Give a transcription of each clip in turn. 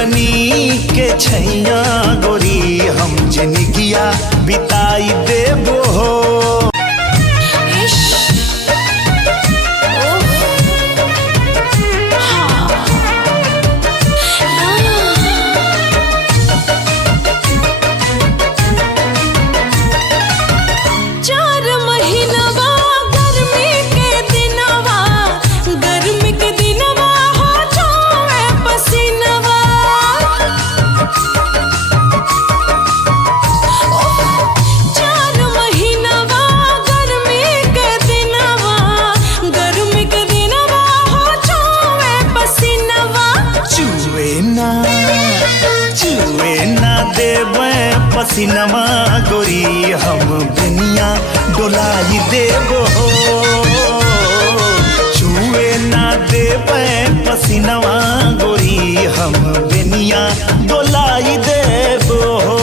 झुलनी के छैया गोरी हम जिंदगिया बिताई देबो हो। चुए ना देवे पसीनमा गोरी हम दुनिया डोलाई देबो हो। चुए ना देवे पसीनमा गोरी हम दुनिया डोलाई देबो हो।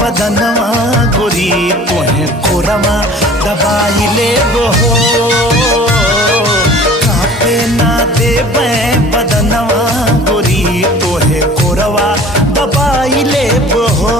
बदनवा गोरी तोहे कोरवा दबाई लेबो हो। कापे ना देबे बदनवा गोरी तोहे कोरवा दबाई लेबो हो।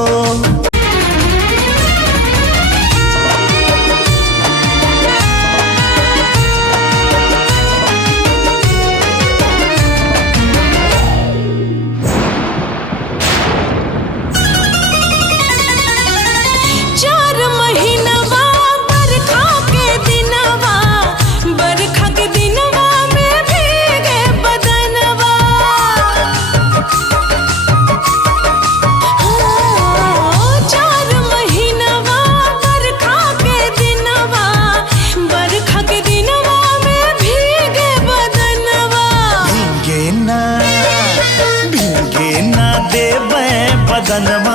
बदनवा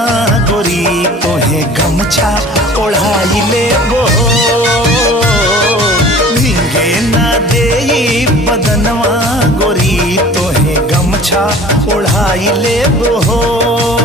गोरी तोहे गमछा ओढ़ाई लेबो हो। भीगे ना देई बदनवा गोरी तोहे गमछा ओढ़ाई लेबो हो।